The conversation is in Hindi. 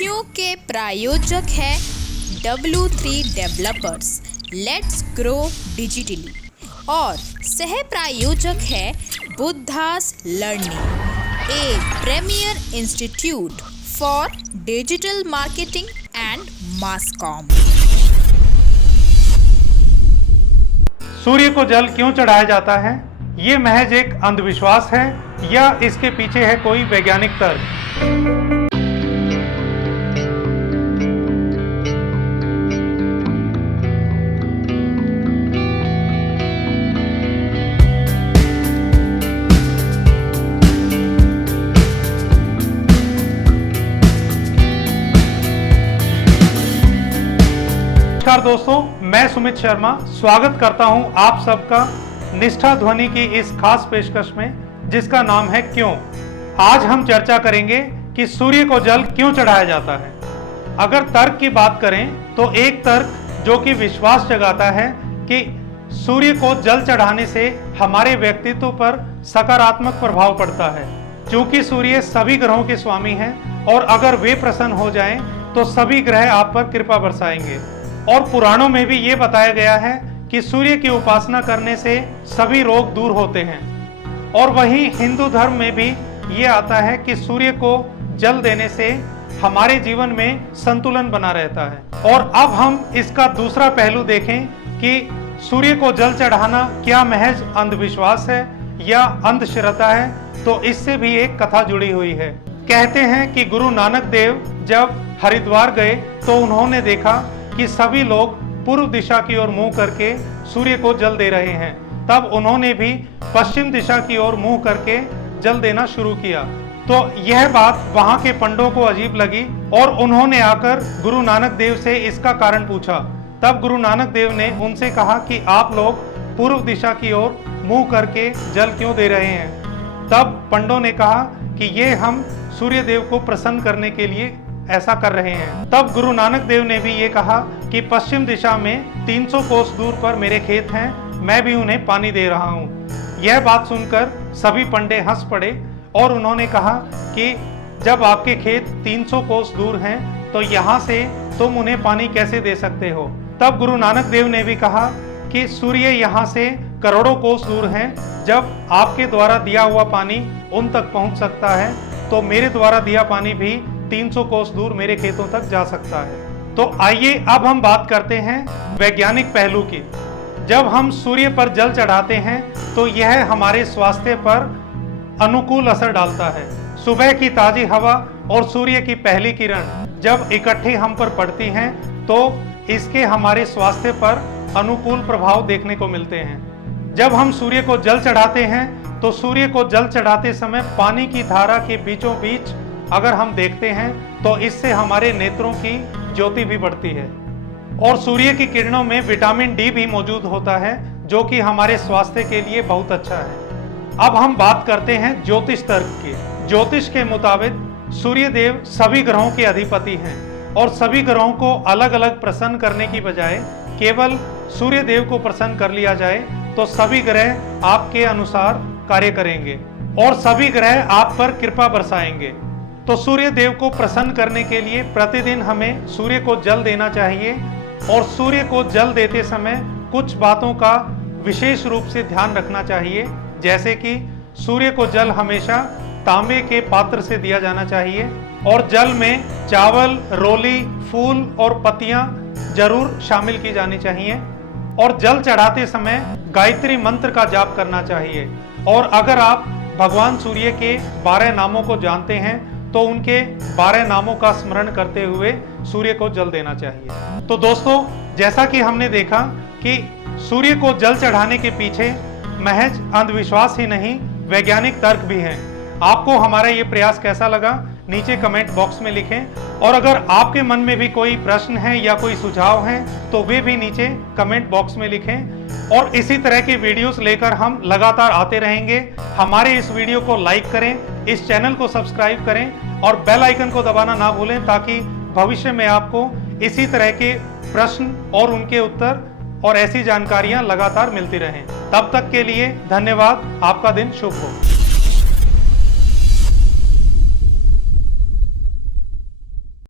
क्योंकि प्रायोजक है W3 developers let's grow digitally और सह प्रायोजक है Buddhas learning a premier institute for digital marketing and mass comm. सूर्य को जल क्यों चढ़ाया जाता है? ये महज एक अंधविश्वास है या इसके पीछे है कोई वैज्ञानिक तर्क? नमस्कार दोस्तों, मैं सुमित शर्मा स्वागत करता हूं आप सबका निष्ठा ध्वनि की इस खास पेशकश में जिसका नाम है क्यों। आज हम चर्चा करेंगे कि सूर्य को जल क्यों चढ़ाया जाता है। अगर तर्क की बात करें तो एक तर्क जो कि विश्वास जगाता है कि सूर्य को जल चढ़ाने से हमारे व्यक्तित्व पर सकारात्मक प्रभाव पड़ता है, क्योंकि सूर्य सभी ग्रहों के स्वामी हैं और अगर वे प्रसन्न हो जाएं तो सभी ग्रह आप पर कृपा बरसाएंगे। और पुराणों में भी ये बताया गया है कि सूर्य की उपासना करने से सभी रोग दूर होते हैं। और वहीं हिंदू धर्म में भी ये आता है कि सूर्य को जल देने से हमारे जीवन में संतुलन बना रहता है। और अब हम इसका दूसरा पहलू देखें कि सूर्य को जल चढ़ाना क्या महज अंधविश्वास है या अंधश्रद्धा है, तो इससे भी एक कथा जुड़ी हुई है। कहते हैं कि गुरु नानक देव जब हरिद्वार गए तो उन्होंने देखा कि सभी लोग पूर्व दिशा की ओर मुंह करके सूर्य को जल दे रहे हैं। तब उन्होंने भी पश्चिम दिशा की ओर मुंह करके जल देना शुरू किया। तो यह बात वहां के पंडों को अजीब लगी और उन्होंने आकर गुरु नानक देव से इसका कारण पूछा। तब गुरु नानक देव ने उनसे कहा कि आप लोग पूर्व दिशा की ओर मुंह करके जल क्यों दे रहे हैं। तब पंडों ने कहा कि ये हम सूर्य देव को प्रसन्न करने के लिए ऐसा कर रहे हैं। तब गुरु नानक देव ने भी ये कहा कि पश्चिम दिशा में 300 कोस दूर पर मेरे खेत हैं, मैं भी उन्हें पानी दे रहा हूँ। यह बात सुनकर सभी पंडे हंस पड़े और उन्होंने कहा कि जब आपके खेत 300 कोस दूर हैं तो यहाँ से तुम उन्हें पानी कैसे दे सकते हो। तब गुरु नानक देव ने भी कहा कि सूर्य यहाँ से करोड़ों कोस दूर हैं, जब आपके द्वारा दिया हुआ पानी उन तक पहुँच सकता है तो मेरे द्वारा दिया पानी भी 300 कोस दूर मेरे खेतों तक जा सकता है। तो आइए अब हम बात करते हैं वैज्ञानिक पहलू की। जब हम सूर्य पर जल चढ़ाते हैं तो यह हमारे स्वास्थ्य पर अनुकूल असर डालता है। सुबह की ताजी हवा और सूर्य की पहली किरण जब इकट्ठी हम पर पड़ती हैं तो इसके हमारे स्वास्थ्य पर अनुकूल प्रभाव देखने को मिलते हैं। जब हम सूर्य को जल चढ़ाते हैं तो सूर्य को जल चढ़ाते समय पानी की धारा के बीचों बीच अगर हम देखते हैं तो इससे हमारे नेत्रों की ज्योति भी बढ़ती है। और सूर्य की किरणों में विटामिन डी भी मौजूद होता है जो कि हमारे स्वास्थ्य के लिए बहुत अच्छा है। अब हम बात करते हैं ज्योतिष तर्क की। ज्योतिष के मुताबिक सूर्य देव सभी ग्रहों के अधिपति हैं और सभी ग्रहों को अलग अलग प्रसन्न करने की बजाय केवल सूर्य देव को प्रसन्न कर लिया जाए तो सभी ग्रह आपके अनुसार कार्य करेंगे और सभी ग्रह आप पर कृपा बरसाएंगे। तो सूर्य देव को प्रसन्न करने के लिए प्रतिदिन हमें सूर्य को जल देना चाहिए और सूर्य को जल देते समय कुछ बातों का विशेष रूप से ध्यान रखना चाहिए, जैसे कि सूर्य को जल हमेशा तांबे के पात्र से दिया जाना चाहिए और जल में चावल, रोली, फूल और पत्तियां जरूर शामिल की जानी चाहिए और जल चढ़ाते समय गायत्री मंत्र का जाप करना चाहिए। और अगर आप भगवान सूर्य के 12 नामों को जानते हैं तो उनके 12 नामों का स्मरण करते हुए सूर्य को जल देना चाहिए। तो दोस्तों, जैसा कि हमने देखा कि सूर्य को जल चढ़ाने के पीछे महज अंधविश्वास ही नहीं, वैज्ञानिक तर्क भी हैं। आपको हमारा ये प्रयास कैसा लगा नीचे कमेंट बॉक्स में लिखें और अगर आपके मन में भी कोई प्रश्न है या कोई सुझाव है तो वे भी नीचे कमेंट बॉक्स में लिखें। और इसी तरह के वीडियोस लेकर हम लगातार आते रहेंगे। हमारे इस वीडियो को लाइक करें, इस चैनल को सब्सक्राइब करें और बेल आइकन को दबाना ना भूलें ताकि भविष्य में आपको इसी तरह के प्रश्न और उनके उत्तर और ऐसी जानकारियां लगातार मिलती रहें। तब तक के लिए धन्यवाद। आपका दिन शुभ हो।